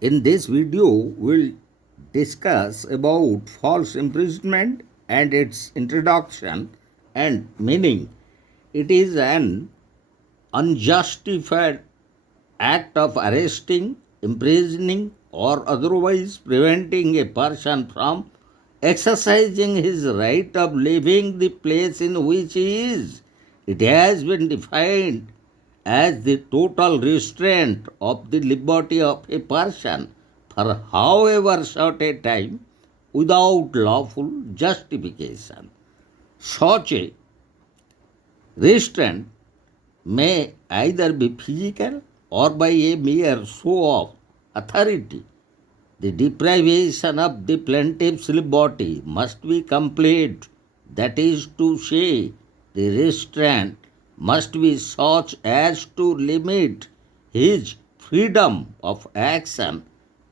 In this video, we'll discuss about false imprisonment and its introduction and meaning. It is an unjustified act of arresting, imprisoning, or otherwise preventing a person from exercising his right of leaving the place in which he is. It has been defined as the total restraint of the liberty of a person for however short a time without lawful justification. Such a restraint may either be physical or by a mere show of authority. The deprivation of the plaintiff's liberty must be complete, that is to say, the restraint must be such as to limit his freedom of action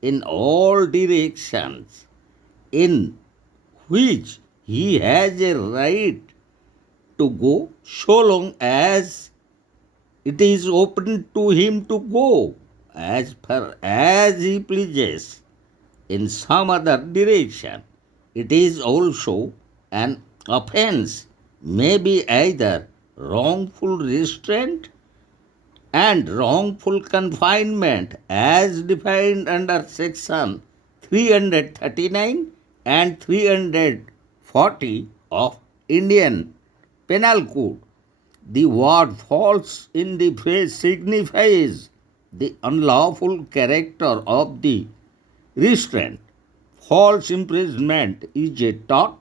in all directions in which he has a right to go so long as it is open to him to go as far as he pleases in some other direction. It is also an offense, may be either wrongful restraint and wrongful confinement as defined under section 339 and 340 of Indian Penal Code. The word false in the phrase signifies the unlawful character of the restraint. False imprisonment is a tort,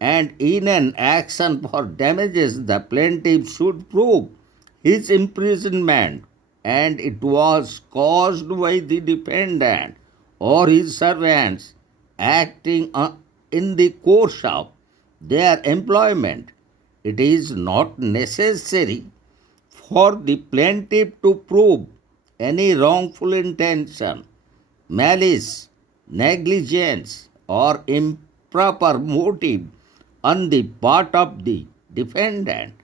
and in an action for damages, the plaintiff should prove his imprisonment, and it was caused by the defendant or his servants acting in the course of their employment. It is not necessary for the plaintiff to prove any wrongful intention, malice, negligence, or improper motive on the part of the defendant.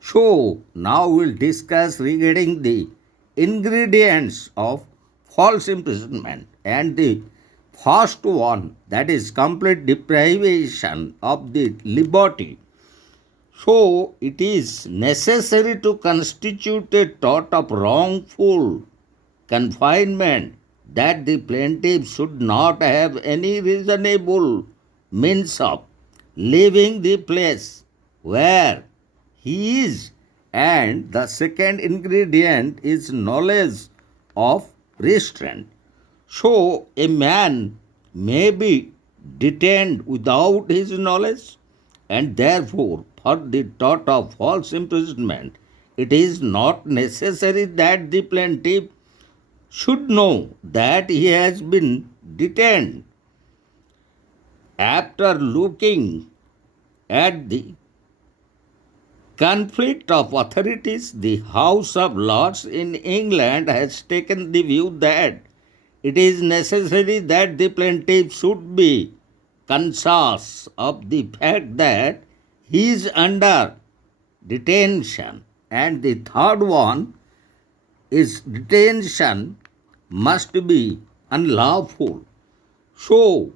So, now we'll discuss regarding the ingredients of false imprisonment. And the first one, that is complete deprivation of the liberty. So, it is necessary to constitute a tort of wrongful confinement that the plaintiff should not have any reasonable means of leaving the place where he is. And the second ingredient is knowledge of restraint. So, a man may be detained without his knowledge, and therefore, for the tort of false imprisonment, it is not necessary that the plaintiff should know that he has been detained. After looking at the conflict of authorities, the House of Lords in England has taken the view that it is necessary that the plaintiff should be conscious of the fact that he is under detention. And the third one is detention must be unlawful. So,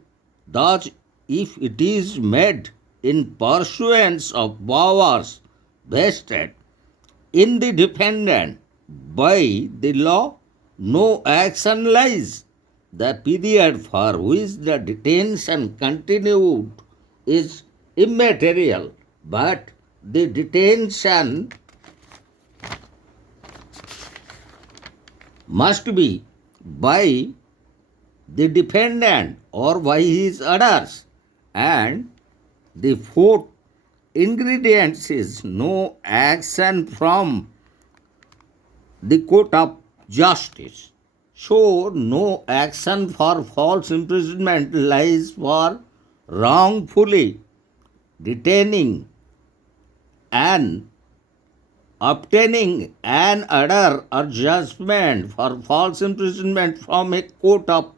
thus, if it is made in pursuance of powers vested in the defendant by the law, no action lies. The period for which the detention continued is immaterial, but the detention must be by the defendant or by his orders. And the fourth ingredient is no action from the court of justice. So, no action for false imprisonment lies for wrongfully detaining and obtaining an order or judgment for false imprisonment from a court of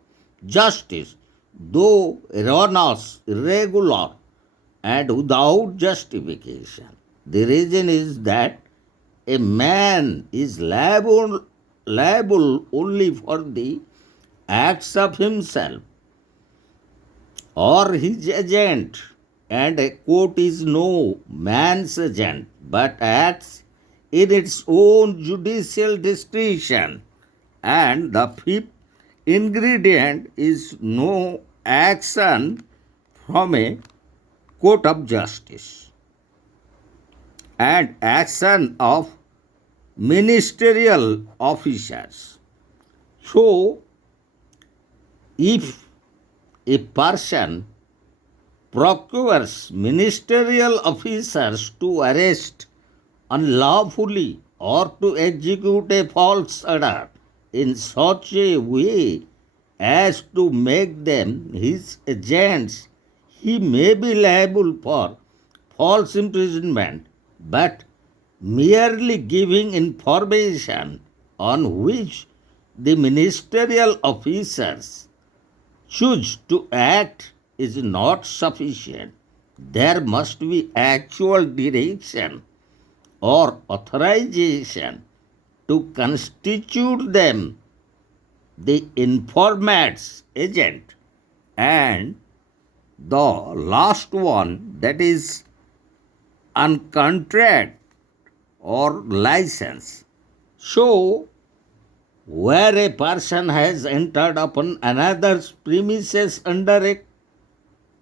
justice, though erroneous, irregular, and without justification. The reason is that a man is liable only for the acts of himself or his agent, and a court is no man's agent, but acts in its own judicial discretion. And the fifth ingredient is no action from a court of justice and action of ministerial officers. So, if a person procures ministerial officers to arrest unlawfully or to execute a false order in such a way as to make them his agents, he may be liable for false imprisonment, but merely giving information on which the ministerial officers choose to act is not sufficient. There must be actual direction or authorization to constitute them the informant's agent. And the last one, that is on contract or license. So, where a person has entered upon another's premises under a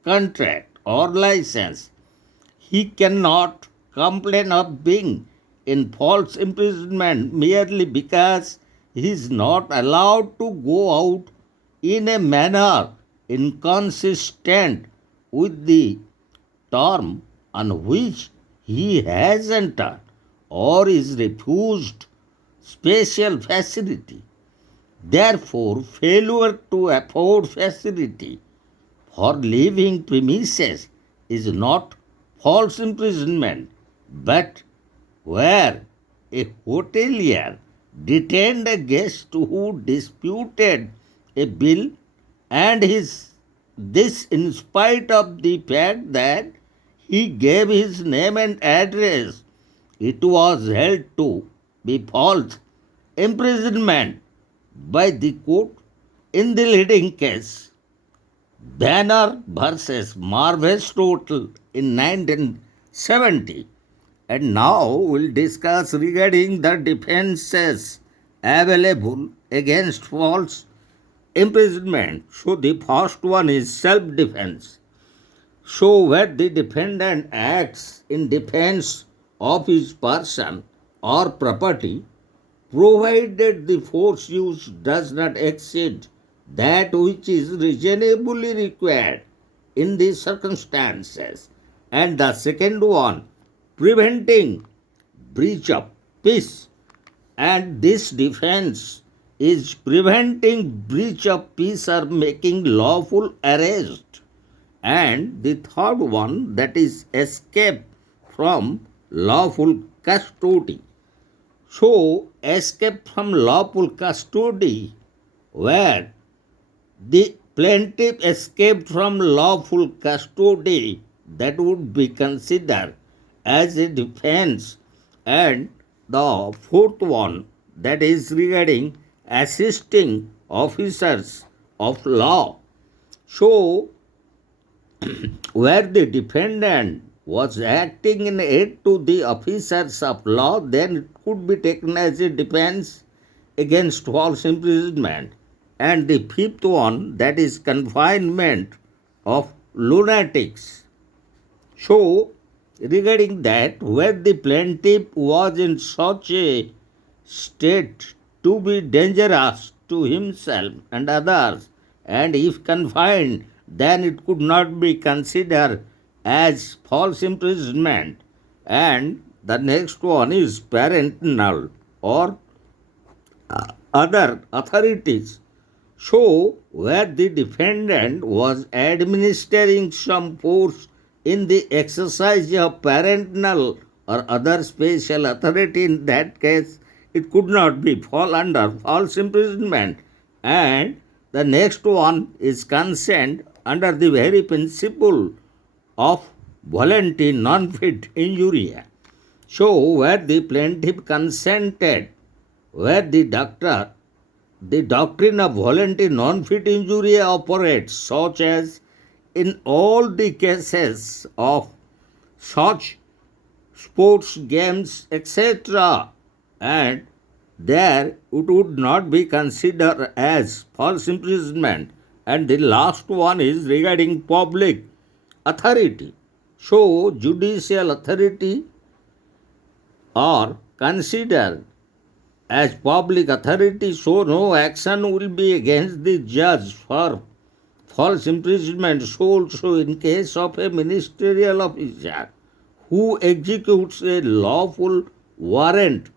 contract or license, he cannot complain of being in false imprisonment merely because he is not allowed to go out in a manner inconsistent with the term on which he has entered or is refused special facility. Therefore, failure to afford facility for leaving premises is not false imprisonment, but where a hotelier detained a guest who disputed a bill and this in spite of the fact that he gave his name and address, it was held to be false imprisonment by the court in the leading case Banner versus Marves Total in 1970. And now we'll discuss regarding the defenses available against false imprisonment. So the first one is self-defense. So where the defendant acts in defense of his person or property, provided the force used does not exceed that which is reasonably required in these circumstances. And the second one, preventing breach of peace. And this defense is preventing breach of peace or making lawful arrest. And the third one, that is escape from lawful custody. So, escape from lawful custody, where the plaintiff escaped from lawful custody, that would be considered as a defense. And the fourth one, that is regarding assisting officers of law. So, where the defendant was acting in aid to the officers of law, then it could be taken as a defense against false imprisonment. And the fifth one, that is confinement of lunatics. So, regarding that, where the plaintiff was in such a state to be dangerous to himself and others, and if confined, then it could not be considered as false imprisonment. And the next one is parental or other authorities. So, where the defendant was administering some force in the exercise of parental or other special authority, in that case, it could not be fall under false imprisonment. And the next one is consent under the very principle of voluntary non-fit injuria. So, where the plaintiff consented, where the doctor The doctrine of voluntary non-fit injury operates such as in all the cases of such sports games, etc., and there it would not be considered as false imprisonment. And the last one is regarding public authority. So, judicial authority are considered as public authority, so no action will be against the judge for false imprisonment. So also in case of a ministerial officer who executes a lawful warrant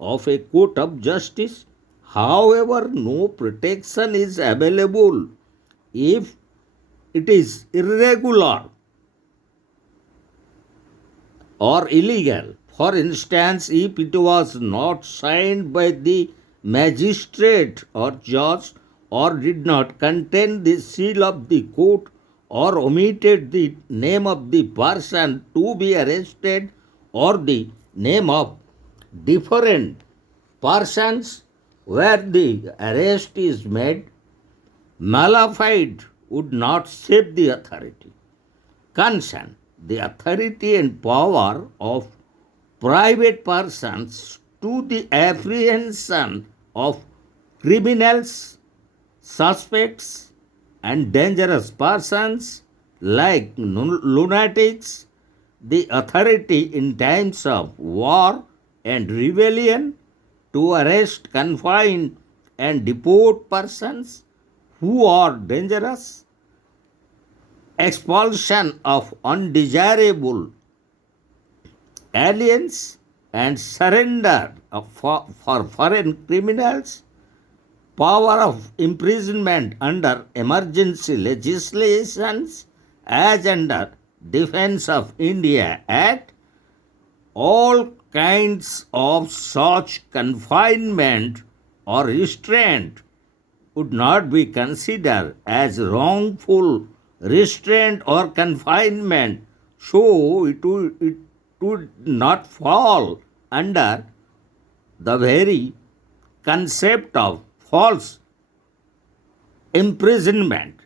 of a court of justice, however, no protection is available if it is irregular or illegal. For instance, if it was not signed by the magistrate or judge, or did not contain the seal of the court, or omitted the name of the person to be arrested, or the name of different persons where the arrest is made, malafide would not save the authority concern. The authority and power of private persons to the apprehension of criminals, suspects, and dangerous persons like lunatics, the authority in times of war and rebellion to arrest, confine, and deport persons who are dangerous, expulsion of undesirable aliens, and surrender for foreign criminals, power of imprisonment under emergency legislations as under Defence of India Act, all kinds of such confinement or restraint would not be considered as wrongful restraint or confinement, so it would not fall under the very concept of false imprisonment.